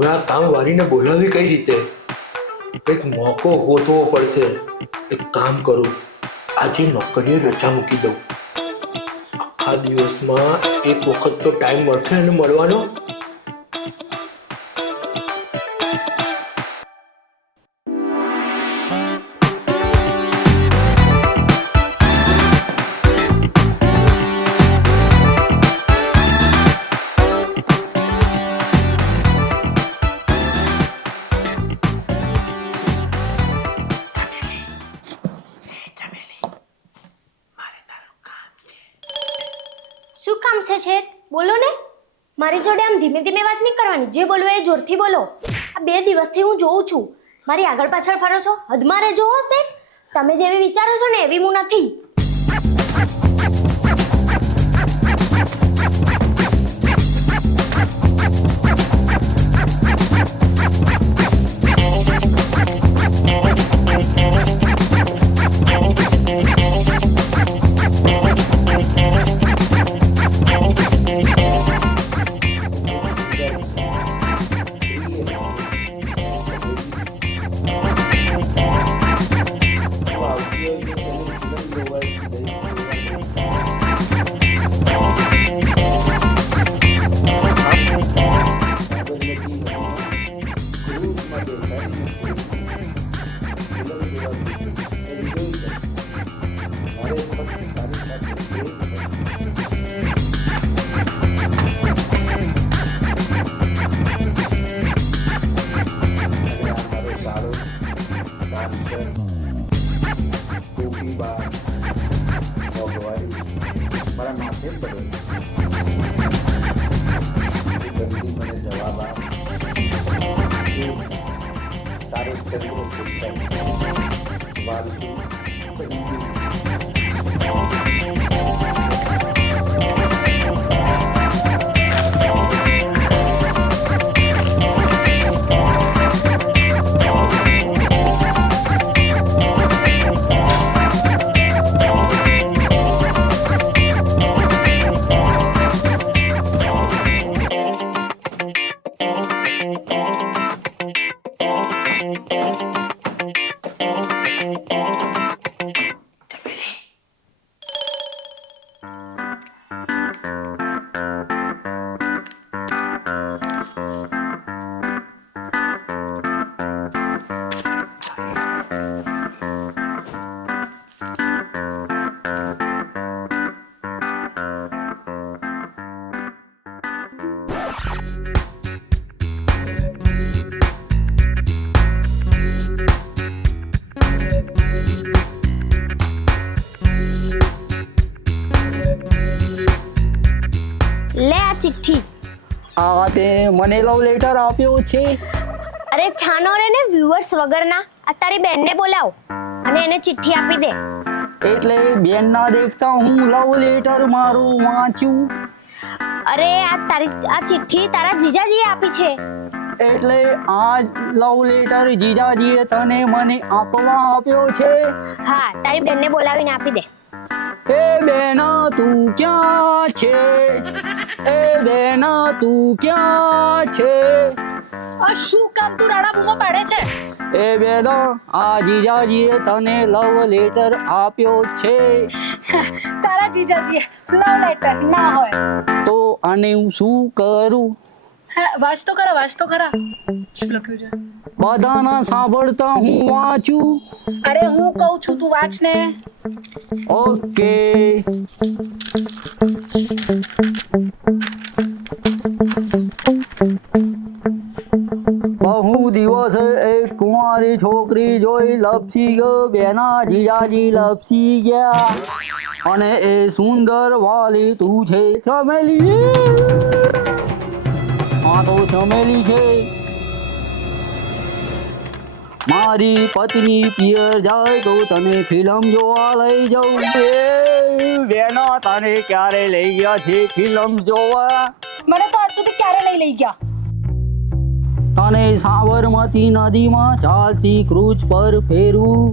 હવે આ કામ વાળીને બોલાવી કઈ રીતે? એક મોકો ગોતવો પડશે. એક કામ કરું, આજે નોકરીએ રજા મૂકી દઉં. આખા દિવસમાં એક વખત તો ટાઈમ મળશે એને મળવાનો. શું કામ છે શેઠ? બોલો ને. મારી જોડે આમ ધીમે ધીમે વાત નહીં કરવાની. જે બોલવું એ જોરથી બોલો. આ 2 દિવસથી હું જોઉં છું મારી આગળ પાછળ ફરો છો. હદમાં રહેજો હો શેઠ. તમે જેવી વિચારો છો ને એવી હું નથી. લે આ ચિઠ્ઠી. આ તે મને લવ લેટર આપ્યો છે. અરે છાનો રે ને વ્યુઅર્સ વગરના. આ તારી બેનને બોલાવ અને એને ચિઠ્ઠી આપી દે. એટલે બેન ના દેખતા હું લવ લેટર મારું વાંચ્યું. અરે આ ચિઠ્ઠી તારા જીજાજીએ આપી છે. એટલે આ લવ લેટર જીજાજીએ તને મને આપવા આપ્યો છે. હા, તારી બેનને બોલાવીને આપી દે. એ બેના તું ક્યાં છે? એ બેના તું ક્યાં છે? આ શું કામ તું રાડા બૂમો પાડે છે? એ બેના આ જીજાજીએ તને લવ લેટર આપ્યો છે. તારા જીજાજીએ લવ લેટર ના હોય તો આને હું શું કરું? વાંચ તો ખરા શું લખ્યું છે? બધાના સાંભળતા હું વાંચું. અરે હું કહું છું તું વાંચ ને. ઓકે. બહુ દિવસે એક કુંવારી છોકરી જોઈ લપસી ગયો. બેના જીજાજી લપસી ગયા અને એ સુંદર વાલી તું છે ચમેલી. આ તો ચમેલી છે. મારી પત્ની પિયર જાય તો તને ફિલ્મ જોવા લઈ જાઉં. બેના તને ક્યારે લઈ ગયા છે ફિલ્મ જોવા? મને તો આજ સુધી ક્યારે નહીં લઈ ગયા. તને સાબરમતી નદીમાં ચાલતી ક્રૂઝ પર ફેરવું.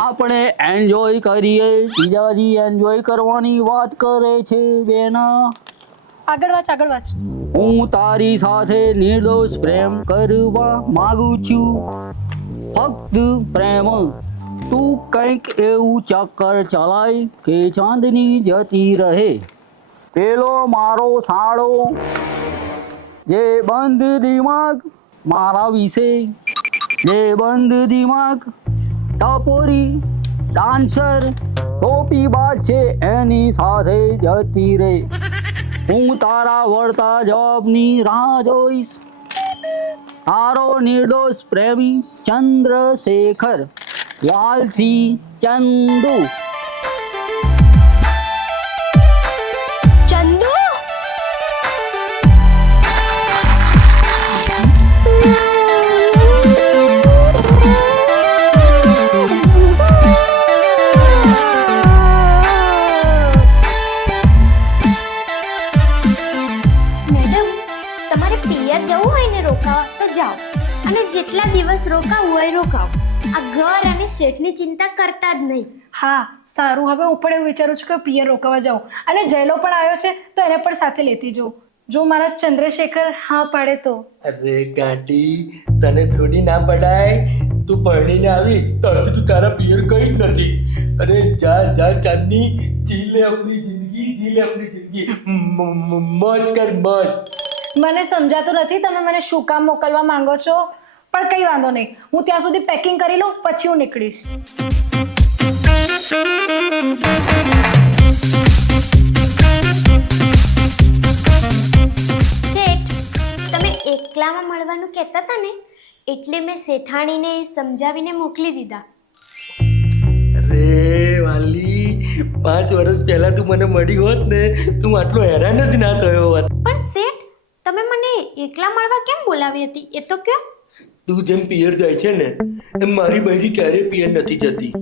આપણે એન્જોય કરીએ. જીજાજી એન્જોય કરવાની વાત કરે છે બેના. આગળ વાંચ. હું તારી સાથે નિર્દોષ પ્રેમ કરવા માંગુ છું, ફક્ત પ્રેમ. તું કંઈક એવું ચક્કર ચલાય કે ચાંદની જતી રહે. પેલો મારો સાળો જે બંધ દિમાગ મારા વિશે, જે બંધ દિમાગ ટપોરી ડાન્સર ટોપી બાજ છે એની સાથે જતી રહે. હું તારા વળતા જવાબની રાહ જોઈશ. તારો નિર્દોષ પ્રેમી ચંદ્રશેખર, વાલથી ચંદુ. ચંદુ મેડમ, તમારે પિયર જવું હોય ને રોકાવા તો જાઓ, અને જેટલા દિવસ રોકાવું હોય રોકાવ. આ ઘર અને શેઠની ચિંતા કરતા જ નહીં. હા સારું, હવે હું પણ એવું વિચારું છું કે પિયર રોકાવા જાઉં, અને જયલો પણ આવ્યો છે તો એને પણ સાથે લેતી જાઉં. જો મારા ચંદ્રશેખર હા પાડે તો. અરે ગાડી, તને થોડી ના પડાય. તું પરણીને આવી તો હજુ તું તારા પિયર કઈ જ નથી. અરે જા જા ચાંદની, જી લે આપણી જિંદગી, જી લે આપણી જિંદગી. મોજ કર મોજ. મને સમજાતું નથી તમે મને શું કામ મોકલવા માંગો છો, પણ કંઈ વાંધો નહીં, હું ત્યાં સુધી પેકિંગ કરી લઉં પછી હું નીકળીશ. શેઠ, તમે એકલામાં મળવાનું કહેતા હતા ને, એટલે મેં શેઠાણીને સમજાવીને મોકલી દીધા. અરે વાલી, 5 વર્ષ પહેલા તું મને મળી હોત ને તું આટલો હેરાન જ ના થયો હોત. પણ શેઠ, તમે મને એકલા મળવા કેમ બોલાવી હતી એ તો કયો. તું જેમ પિયર જાય છે ને એમ મારી બહેરી ક્યારેય પિયર નથી જતી.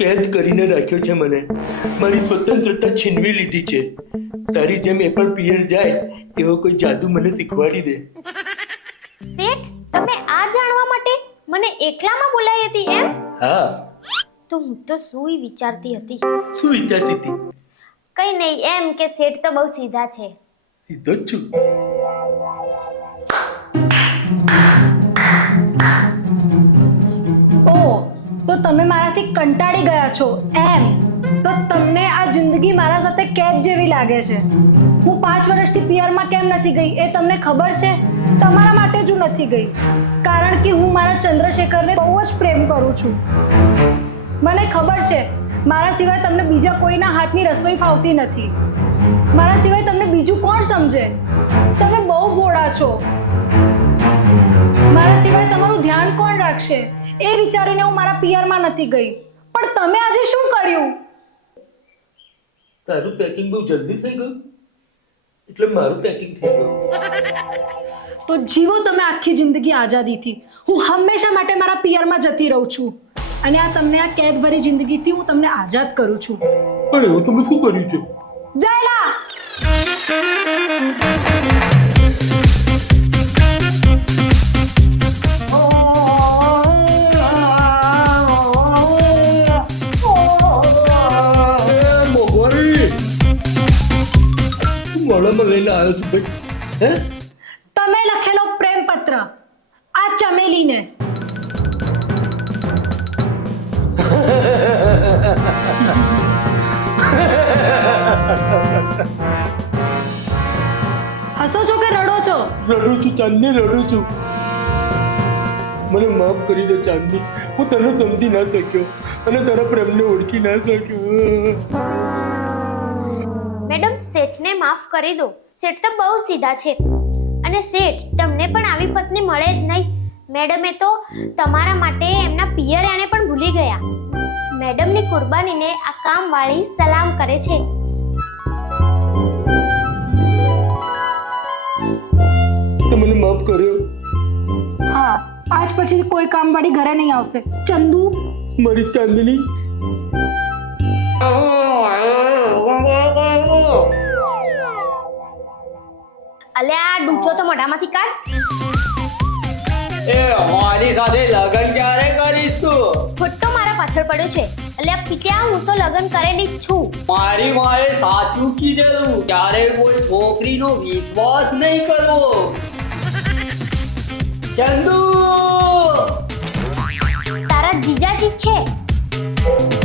કેદ કરીને રાખ્યો છે મને, મારી સ્વતંત્રતા છીનવી લીધી છે. તારી જેમ એ પણ પિયર જાય એવો કોઈ જાદુ મને શીખવાડી દે. શેઠ, તમે આ જાણવા માટે મને એકલામાં બોલાવી હતી એમ? હા. તો હું તો શું વિચારતી હતી. શું વિચારતી હતી? કઈ નહીં, એમ કે શેઠ તો બહુ સીધા છે. સીધો જ છું. ઓહ, તો તમે મારાથી કંટાળી ગયા છો એમ? તો તમને આ જિંદગી મારા સાથે કેદ જેવી લાગે છે. હું 5 વર્ષથી પિયરમાં કેમ નથી ગઈ એ તમને ખબર છે? તમારા માટે જ હું નથી ગઈ, કારણ કે હું મારા ચંદ્રશેખરને બહુ જ પ્રેમ કરું છું. મને ખબર છે મારા સિવાય તમને બીજા કોઈના હાથની રસોઈ ફાવતી નથી. મારા સિવાય તમને બીજું કોણ સમજે? તમે બહુ ભોળા છો. મારા સિવાય તમારું ધ્યાન કોણ રાખશે એ વિચારીને હું મારા પિયરમાં નથી ગઈ. પણ તમે આજે શું કર્યું? તારું પેકિંગ બહુ જલ્દી થઈ ગયું એટલે મારું પેકિંગ થઈ ગયું. તો જીવો તમે આખી જિંદગી આઝાદીથી. હું હંમેશા માટે મારા પિયરમાં જતી રહું છું, અને આ તમને આ કેદભરી જિંદગીથી હું તમને આઝાદ કરું છું. પણ એવું તમે શું કર્યું છે? જયલા! મોડામાં લઈને આવ્યો છું ભાઈ. હે? તમે લખેલો પ્રેમ પત્ર આ ચમેલીને. હસો છો કે રડો છો? રડું છું ચાંદની, રડું છું. મને માફ કરી દે ચાંદની, હું તને સમજી ના શક્યો અને તારા પ્રેમને ઓળખી ના શક્યો. મેડમ, શેઠને માફ કરી દો. શેઠ તો બહુ સીધા છે, અને શેઠ તમને પણ આવી પત્ની મળે જ નહીં. મેડમે તો તમારા માટે એમના પિયર એને પણ ભૂલી ગયા. મેડમની કુરબાનીને આ કામવાળી સલામ કરે છે. તો મને માફ કર્યો. હા, આજ પછી કોઈ કામવાળી ઘરે નહીં આવશે. ચંદુ, મારી ચાંદની. અલે આ ડૂચો તો મોઢામાંથી કાઢ. એ મારી સાથે લગન ક્યારે કરીશ તું? ખોટો મારા પાછળ પડ્યો છે એટલે પિત્યા હું તો લગ્ન કરેલી જ છું. મારી માએ સાચું કીધેલું, ક્યારે કોઈ છોકરીનો વિશ્વાસ નહીં કરવો. ચંદુ તારા જીજાજી જ છે.